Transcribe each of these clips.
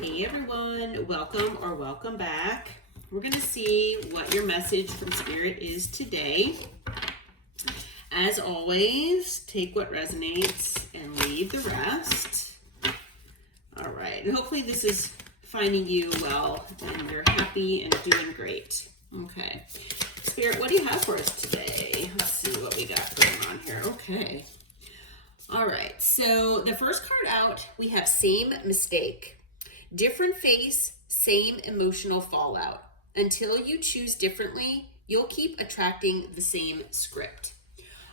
Hey everyone, welcome or welcome back. We're going to see what your message from Spirit is today. As always, take what resonates and leave the rest. All right, and hopefully this is finding you well and you're happy and doing great. Okay, Spirit, what do you have for us today? Let's see what we got going on here. Okay. All right, so the first card out, we have same mistake. Different face, same emotional fallout. Until you choose differently, you'll keep attracting the same script.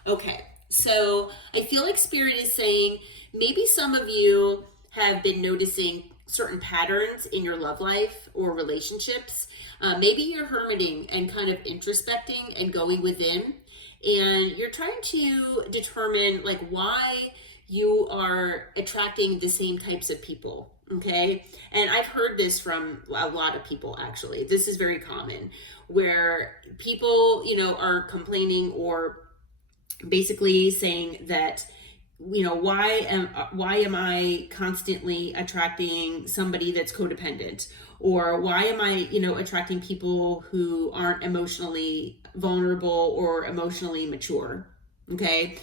Okay, so I feel like Spirit is saying maybe some of you have been noticing certain patterns in your love life or relationships. Maybe you're hermiting and kind of introspecting and going within, and you're trying to determine like why you are attracting the same types of people. Okay. And I've heard this from a lot of people, actually. This is very common where people, are complaining or basically saying that, why am I constantly attracting somebody that's codependent? Or why am I, attracting people who aren't emotionally vulnerable or emotionally mature? Okay.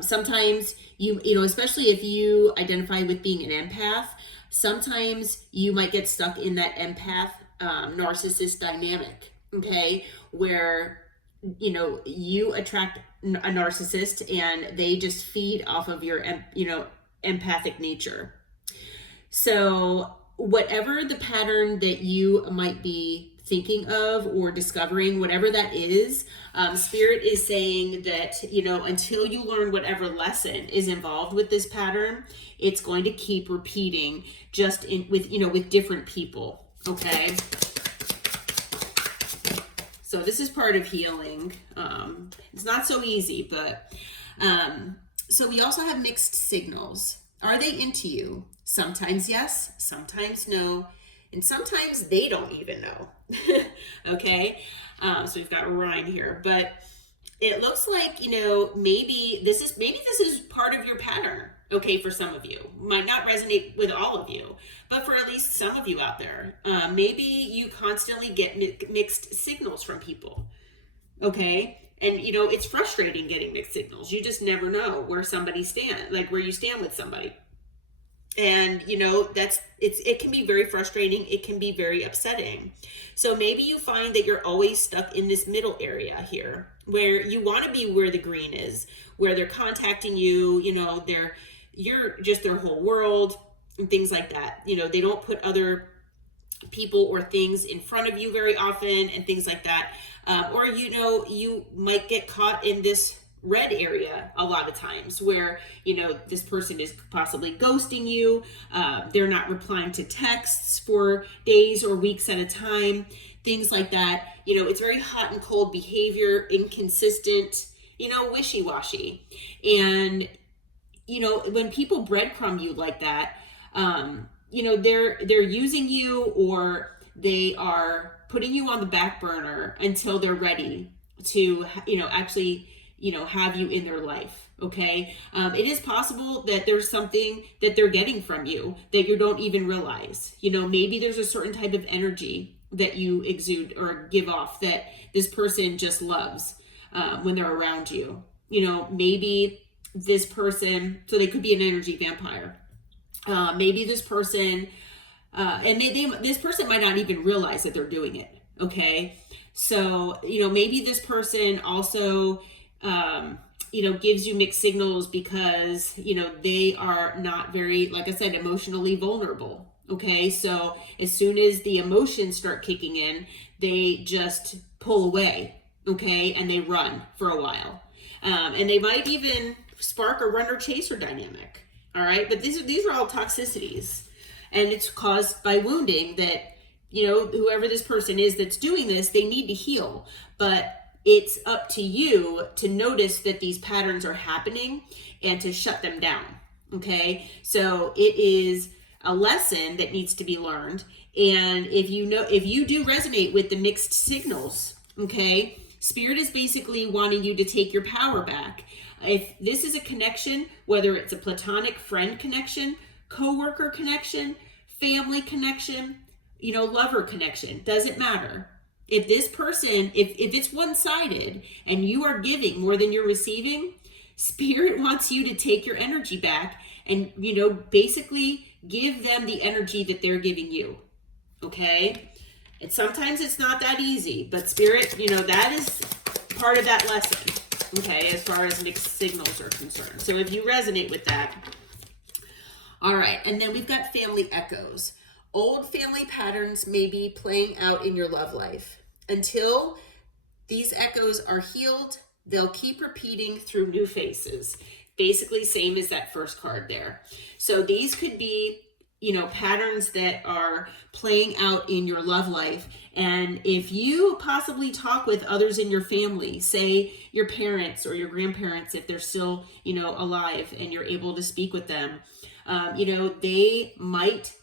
Sometimes especially if you identify with being an empath, sometimes you might get stuck in that empath narcissist dynamic, okay, where you attract a narcissist and they just feed off of your empathic nature. So whatever the pattern that you might be thinking of or discovering, whatever that is, Spirit is saying that, until you learn whatever lesson is involved with this pattern, it's going to keep repeating just with different people. Okay. So this is part of healing. It's not so easy, but, so we also have mixed signals. Are they into you? Sometimes yes, sometimes no. And sometimes they don't even know. Okay. So we've got Ryan here, but it looks like, maybe this is part of your pattern. Okay. For some of you, might not resonate with all of you, but for at least some of you out there, maybe you constantly get mixed signals from people. Okay. And, it's frustrating getting mixed signals. You just never know where somebody where you stand with somebody. And, it can be very frustrating. It can be very upsetting. So maybe you find that you're always stuck in this middle area here where you want to be where the green is, where they're contacting you, you're just their whole world and things like that. They don't put other people or things in front of you very often and things like that. Or, you might get caught in this red area a lot of times where, this person is possibly ghosting you. They're not replying to texts for days or weeks at a time, things like that. It's very hot and cold behavior, inconsistent, wishy-washy. And, when people breadcrumb you like that, they're using you or they are putting you on the back burner until they're ready to, actually, have you in their life. Okay. It is possible that there's something that they're getting from you that you don't even realize. Maybe there's a certain type of energy that you exude or give off that this person just loves when they're around you. Maybe this person, so they could be an energy vampire. Maybe this person, this person might not even realize that they're doing it. Okay. So, maybe this person also, gives you mixed signals because, they are not very, like I said, emotionally vulnerable. Okay. So as soon as the emotions start kicking in, they just pull away. Okay. And they run for a while. And they might even spark a runner chaser dynamic. All right. But these are all toxicities, and it's caused by wounding that, whoever this person is that's doing this, they need to heal. But it's up to you to notice that these patterns are happening and to shut them down. Okay. So it is a lesson that needs to be learned. And if you do resonate with the mixed signals, okay, Spirit is basically wanting you to take your power back. If this is a connection, whether it's a platonic friend connection, coworker connection, family connection, lover connection, doesn't matter. If this person, if it's one-sided and you are giving more than you're receiving, Spirit wants you to take your energy back and, basically give them the energy that they're giving you. Okay? And sometimes it's not that easy, but Spirit, that is part of that lesson. Okay, as far as mixed signals are concerned. So if you resonate with that. All right, and then we've got family echoes. Old family patterns may be playing out in your love life. Until these echoes are healed, they'll keep repeating through new faces. Basically, same as that first card there. So these could be, patterns that are playing out in your love life. And if you possibly talk with others in your family, say your parents or your grandparents, if they're still, alive and you're able to speak with them, they might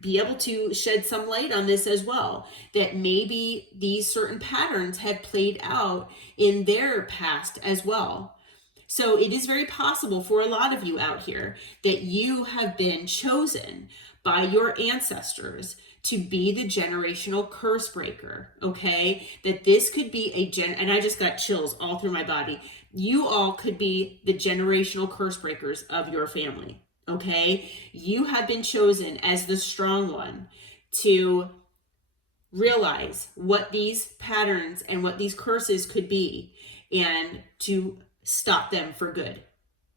be able to shed some light on this as well, that maybe these certain patterns have played out in their past as well. So it is very possible for a lot of you out here that you have been chosen by your ancestors to be the generational curse breaker, okay? That this could be and I just got chills all through my body. You all could be the generational curse breakers of your family, okay? You have been chosen as the strong one to realize what these patterns and what these curses could be and to stop them for good,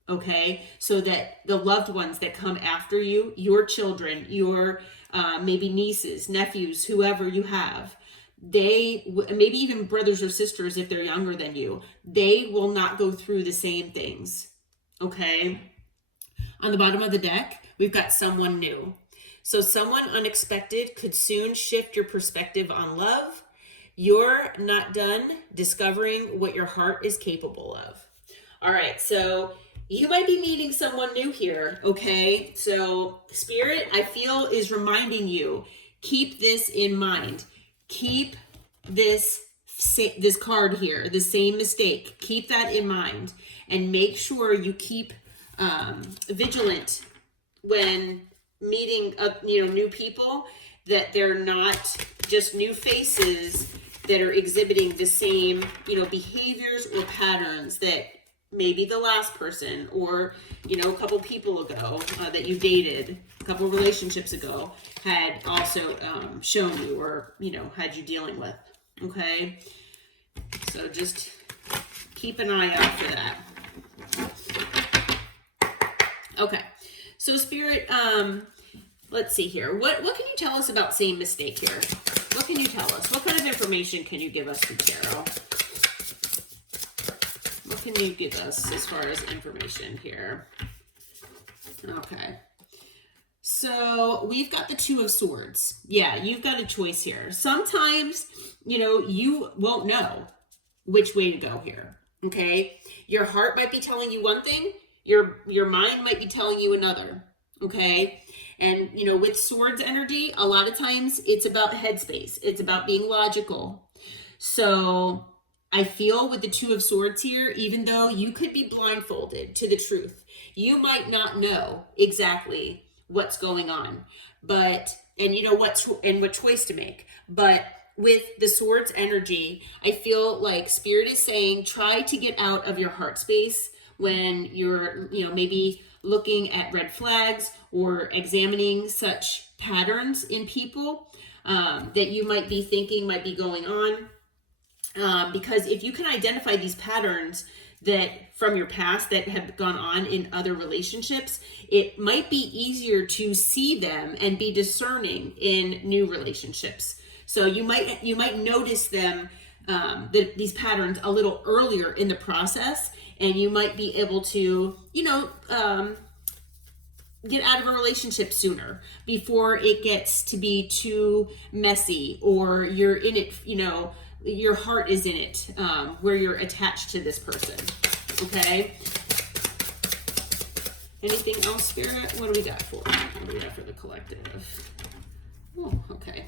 okay? So that the loved ones that come after you, your children, your maybe nieces, nephews, whoever you have, they, maybe even brothers or sisters if they're younger than you, they will not go through the same things, okay? On the bottom of the deck, we've got someone new. So someone unexpected could soon shift your perspective on love. You're not done discovering what your heart is capable of. All right, so you might be meeting someone new here, okay? So Spirit, I feel, is reminding you, keep this in mind. Keep this card here, the same mistake. Keep that in mind and make sure you keep vigilant when meeting new people, that they're not just new faces that are exhibiting the same behaviors or patterns that maybe the last person or a couple people ago that you dated, a couple relationships ago, had also shown you or had you dealing with. Okay, so just keep an eye out for that. Okay, so Spirit, let's see here. What can you tell us about same mistake here? What can you tell us? What kind of information can you give us from tarot? What can you give us as far as information here? Okay. So we've got the Two of Swords. Yeah, you've got a choice here. Sometimes, you won't know which way to go here. Okay. Your heart might be telling you one thing. Your mind might be telling you another. Okay. And, with swords energy, a lot of times it's about headspace. It's about being logical. So I feel with the Two of Swords here, even though you could be blindfolded to the truth, you might not know exactly what's going on, and what choice to make. But with the Swords energy, I feel like Spirit is saying, try to get out of your heart space when you're, maybe looking at red flags or examining such patterns in people that you might be thinking might be going on. Because if you can identify these patterns that from your past that have gone on in other relationships, it might be easier to see them and be discerning in new relationships. So you might notice them, these patterns a little earlier in the process, and you might be able to, get out of a relationship sooner before it gets to be too messy, or you're in it, your heart is in it, where you're attached to this person. Okay. Anything else, Spirit? What do we got for? What do we got for the collective? Oh, okay.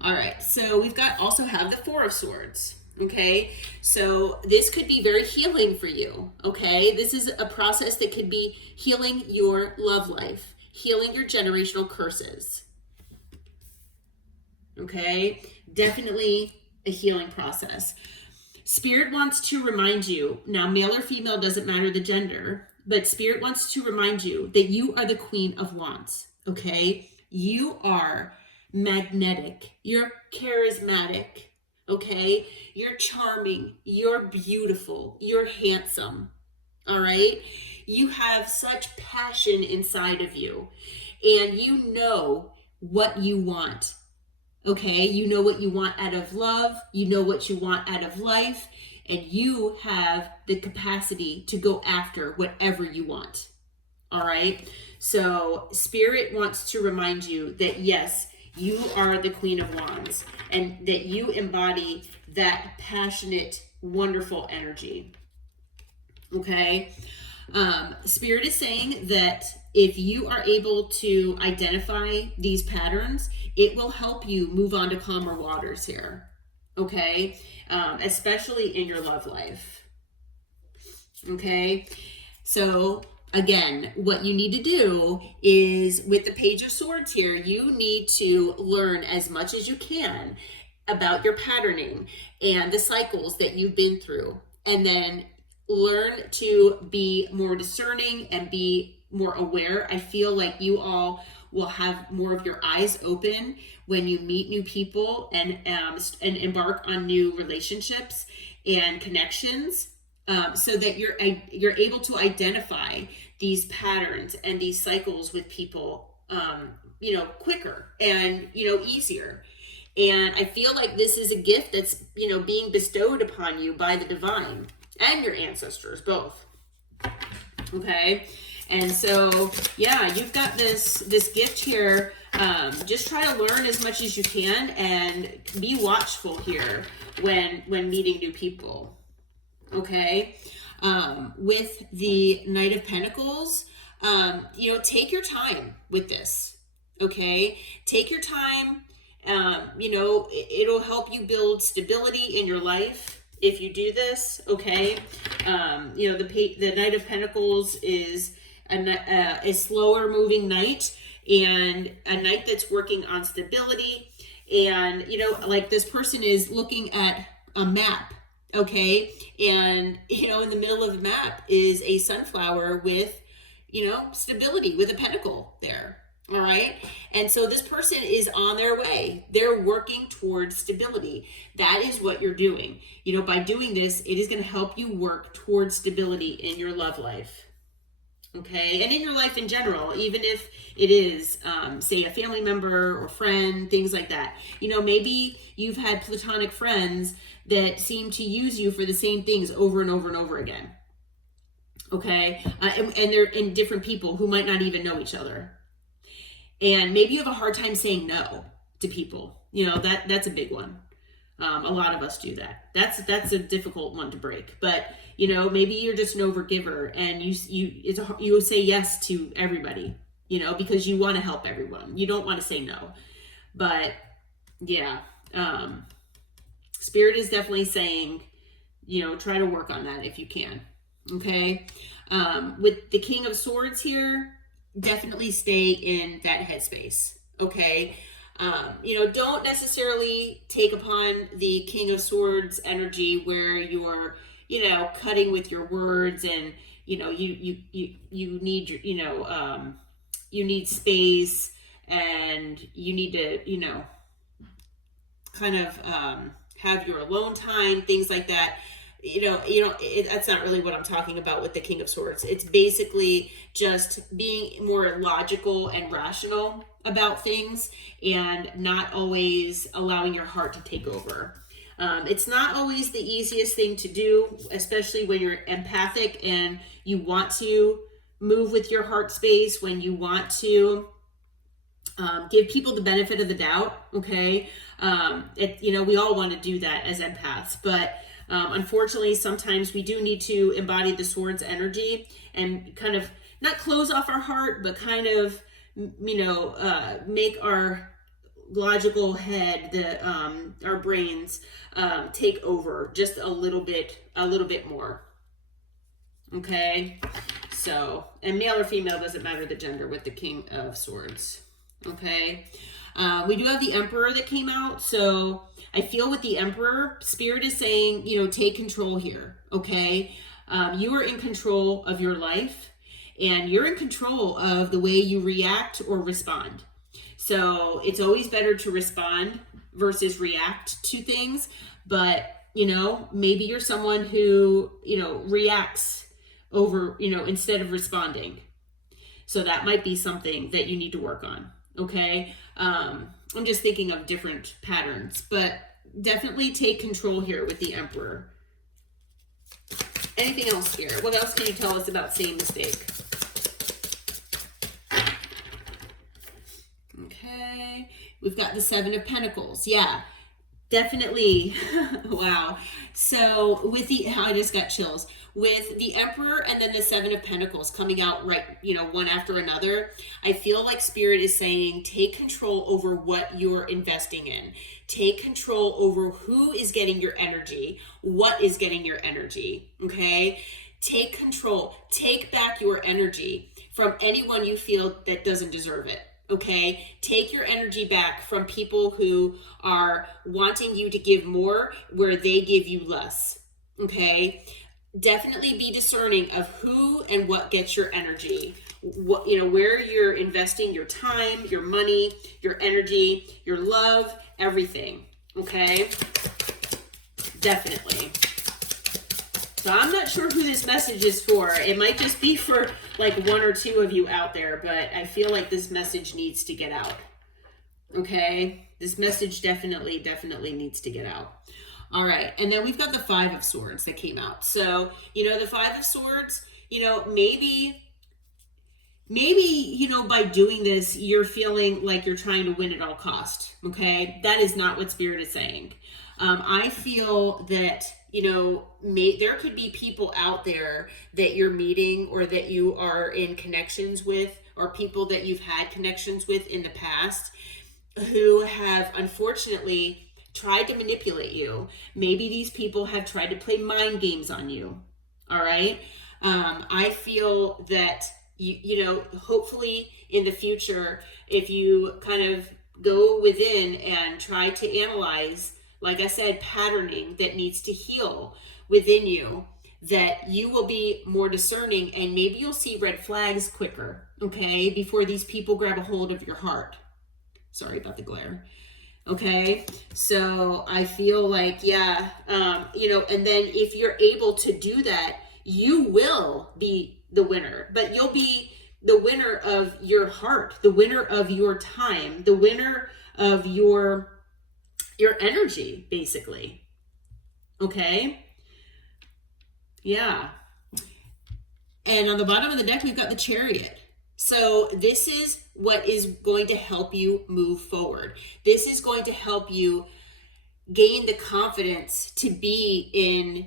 All right. So we've also have the Four of Swords. Okay. So this could be very healing for you. Okay. This is a process that could be healing your love life, healing your generational curses. Okay, definitely a healing process. Spirit wants to remind you, now male or female doesn't matter the gender, but Spirit wants to remind you that you are the Queen of Wands, okay? You are magnetic, you're charismatic, okay? You're charming, you're beautiful, you're handsome, all right? You have such passion inside of you, and you know what you want. Okay, you know what you want out of love, you know what you want out of life, and you have the capacity to go after whatever you want. All right, so Spirit wants to remind you that yes, you are the Queen of Wands and that you embody that passionate, wonderful energy. Okay, Spirit is saying that if you are able to identify these patterns, it will help you move on to calmer waters here, okay? Especially in your love life, okay? So again, what you need to do is with the Page of Swords here, you need to learn as much as you can about your patterning and the cycles that you've been through, and then learn to be more discerning and be more aware. I feel like you all will have more of your eyes open when you meet new people and embark on new relationships and connections, so that you're able to identify these patterns and these cycles with people, quicker and easier. And I feel like this is a gift that's being bestowed upon you by the divine and your ancestors both. Okay, and so yeah, you've got this gift here. Just try to learn as much as you can and be watchful here when meeting new people. Okay, with the Knight of Pentacles, take your time with this. Okay, take your time. It'll help you build stability in your life if you do this, okay? The Knight of Pentacles is a slower moving knight, and a knight that's working on stability. And, like this person is looking at a map, okay? And, in the middle of the map is a sunflower with, stability, with a pentacle there. All right. And so this person is on their way. They're working towards stability. That is what you're doing. By doing this, it is going to help you work towards stability in your love life. Okay. And in your life in general, even if it is, say, a family member or friend, things like that. Maybe you've had platonic friends that seem to use you for the same things over and over and over again. Okay. And they're in different people who might not even know each other. And maybe you have a hard time saying no to people. That's a big one. A lot of us do that. That's a difficult one to break. But maybe you're just an overgiver, and you say yes to everybody. Because you want to help everyone. You don't want to say no. But yeah, Spirit is definitely saying, try to work on that if you can. Okay, with the King of Swords here, definitely stay in that headspace. Okay, don't necessarily take upon the King of Swords energy where you're cutting with your words, and you need you need space, and you need to kind of have your alone time, things like that. That's not really what I'm talking about with the King of Swords. It's basically just being more logical and rational about things, and not always allowing your heart to take over. It's not always the easiest thing to do, especially when you're empathic and you want to move with your heart space, when you want to give people the benefit of the doubt. Okay. We all want to do that as empaths, but unfortunately, sometimes we do need to embody the Swords energy and kind of not close off our heart, but kind of, make our logical head, our brains, take over just a little bit more. Okay. So, and male or female doesn't matter the gender with the King of Swords. Okay. We do have the Emperor that came out. So I feel with the Emperor, Spirit is saying, you know, take control here. Okay. You are in control of your life, and you're in control of the way you react or respond. So it's always better to respond versus react to things. But, you know, maybe you're someone who, you know, reacts over, you know, instead of responding. So that might be something that you need to work on. Okay. I'm just thinking of different patterns, but definitely take control here with the Emperor. Anything else, Spirit? What else can you tell us about same mistake? Okay. We've got the Seven of Pentacles. Yeah, definitely. Wow. So with the, I just got chills. With the Emperor and then the Seven of Pentacles coming out right, you know, one after another, I feel like Spirit is saying, take control over what you're investing in. Take control over who is getting your energy, what is getting your energy, okay? Take control. Take back your energy from anyone you feel that doesn't deserve it. Okay, take your energy back from people who are wanting you to give more where they give you less. Okay, definitely be discerning of who and what gets your energy. What, you know, where you're investing your time, your money, your energy, your love, everything. Okay, definitely. So I'm not sure who this message is for. It might just be for like one or two of you out there, but I feel like this message needs to get out. Okay? This message definitely needs to get out. All right. And then we've got the Five of Swords that came out. So, you know, the Five of Swords, you know, maybe, you know, by doing this, you're feeling like you're trying to win at all cost. Okay? That is not what Spirit is saying. I feel that, you know, there could be people out there that you're meeting or that you are in connections with, or people that you've had connections with in the past who have unfortunately tried to manipulate you. Maybe these people have tried to play mind games on you. All right. I feel that, you know, hopefully in the future, if you kind of go within and try to analyze, like I said, patterning that needs to heal within you, that you will be more discerning and maybe you'll see red flags quicker, okay, before these people grab a hold of your heart. Sorry about the glare. Okay, so I feel like, yeah, you know, and then if you're able to do that, you will be the winner, but you'll be the winner of your heart, the winner of your time, the winner of your energy, basically. Okay. Yeah. And on the bottom of the deck, we've got the Chariot. So this is what is going to help you move forward. This is going to help you gain the confidence to be in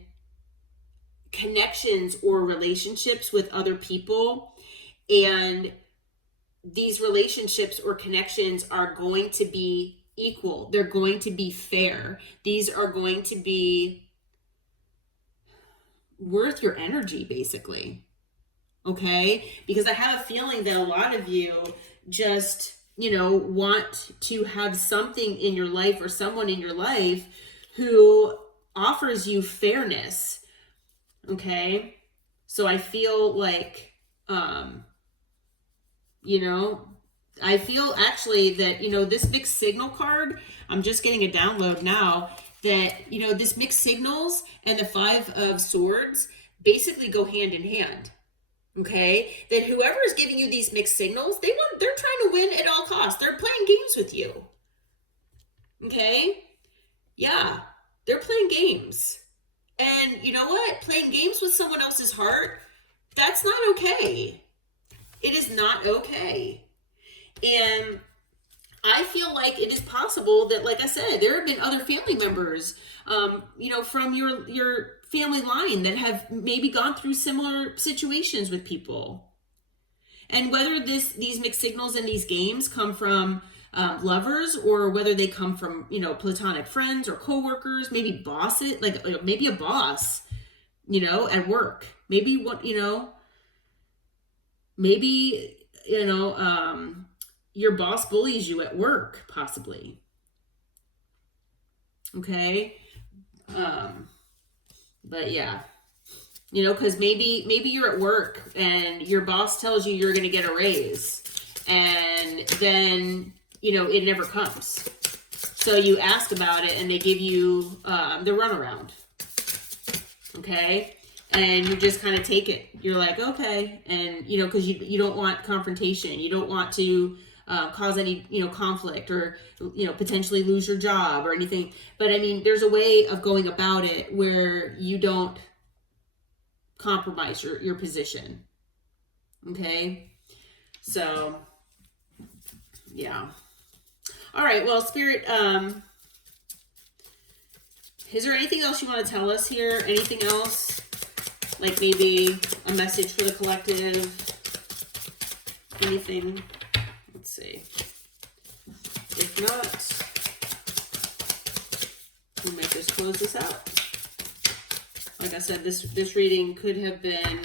connections or relationships with other people. And these relationships or connections are going to be equal. They're going to be fair. These are going to be worth your energy, basically. Okay? Because I have a feeling that a lot of you just, you know, want to have something in your life or someone in your life who offers you fairness. Okay? So I feel like, you know, I feel actually that, you know, this mixed signal card, I'm just getting a download now, that, you know, this mixed signals and the Five of Swords basically go hand in hand. Okay? That whoever is giving you these mixed signals, they're trying to win at all costs. They're playing games with you. Okay? Yeah. They're playing games. And you know what? Playing games with someone else's heart, that's not okay. It is not okay. And I feel like it is possible that, like I said, there have been other family members, you know, from your family line that have maybe gone through similar situations with people. And whether these mixed signals and these games come from lovers, or whether they come from, you know, platonic friends or coworkers, maybe bosses, like maybe a boss, you know, at work, maybe what, you know, maybe, your boss bullies you at work, possibly. Okay. But yeah, because maybe you're at work and your boss tells you you're going to get a raise, and then it never comes. So you ask about it and they give you the runaround. Okay. And you just kind of take it. You're like, okay. And, because you don't want confrontation. You don't want to cause any, conflict or, potentially lose your job or anything. But I mean, there's a way of going about it where you don't compromise your position. Okay. So, yeah. All right. Well, Spirit, is there anything else you want to tell us here? Anything else? Like maybe a message for the collective? Anything? Let's see. If not, we might just close this out. Like I said, this reading could have been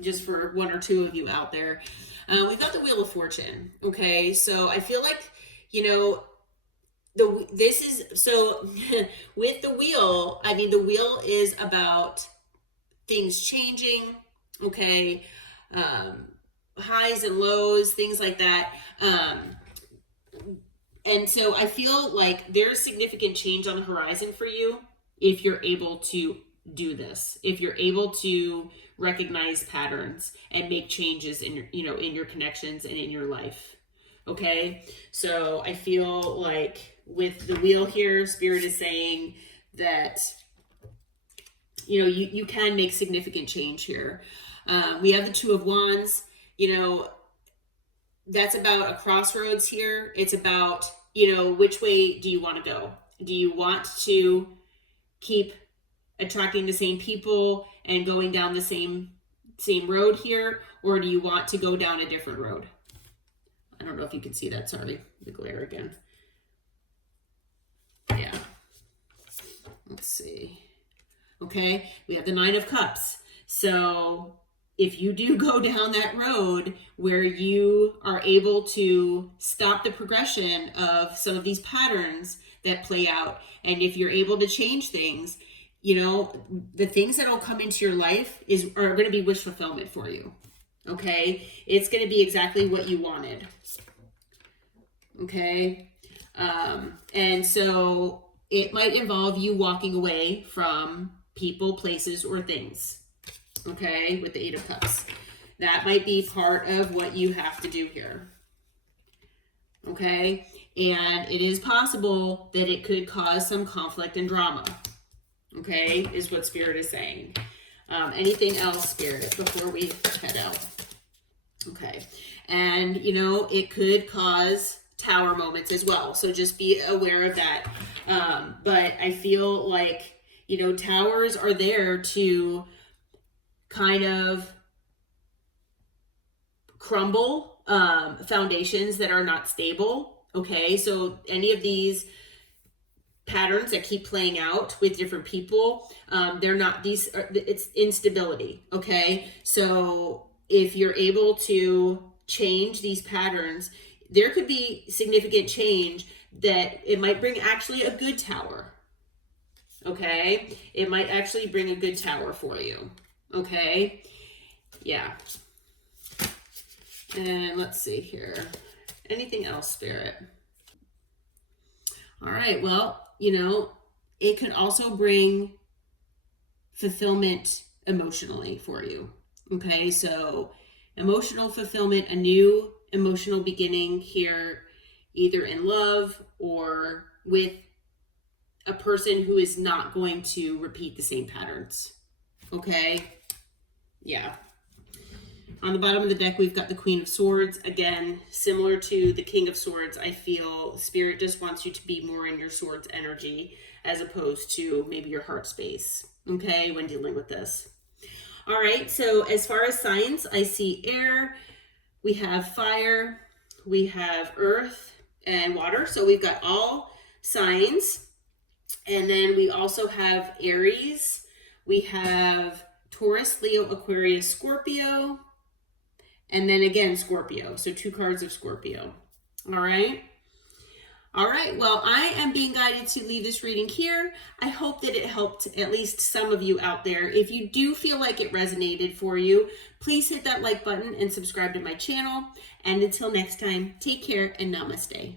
just for one or two of you out there. We've got the Wheel of Fortune. Okay, so I feel like this is so with the wheel. I mean, the wheel is about things changing. Okay, highs and lows, things like that. And so I feel like there's significant change on the horizon for you if you're able to do this, if you're able to recognize patterns and make changes in your connections and in your life. Okay, so I feel like with the wheel here, Spirit is saying that you can make significant change here. We have the Two of Wands. That's about a crossroads here. It's about which way do you want to go? Do you want to keep attracting the same people and going down the same road here, or do you want to go down a different road? I don't know if you can see that. Sorry, the glare again. Yeah. Let's see. Okay, we have the Nine of Cups. So if you do go down that road where you are able to stop the progression of some of these patterns that play out, and if you're able to change things, the things that will come into your life are going to be wish fulfillment for you. Okay, it's going to be exactly what you wanted. Okay, and so it might involve you walking away from people, places, or things. Okay, with the Eight of Cups. That might be part of what you have to do here. Okay, and it is possible that it could cause some conflict and drama. Okay, is what Spirit is saying. Anything else, Spirit, before we head out? Okay, and it could cause tower moments as well, so just be aware of that. But I feel like towers are there to kind of crumble foundations that are not stable. Okay, so any of these patterns that keep playing out with different people, they're not these. It's instability. Okay, so if you're able to change these patterns, there could be significant change that it might bring actually a good tower. Okay, it might actually bring a good tower for you. Okay, yeah. And let's see here. Anything else, Spirit? All right, well, it can also bring fulfillment emotionally for you. Okay, so emotional fulfillment, a new emotional beginning here, either in love or with a person who is not going to repeat the same patterns. Okay, yeah. On the bottom of the deck, we've got the Queen of Swords. Again, similar to the King of Swords, I feel Spirit just wants you to be more in your swords energy as opposed to maybe your heart space, okay, when dealing with this. All right, so as far as signs, I see air, we have fire, we have earth, and water. So we've got all signs. And then we also have Aries. We have Taurus, Leo, Aquarius, Scorpio. And then again, Scorpio. So 2 cards of Scorpio. All right. All right, well, I am being guided to leave this reading here. I hope that it helped at least some of you out there. If you do feel like it resonated for you, please hit that like button and subscribe to my channel. And until next time, take care and namaste.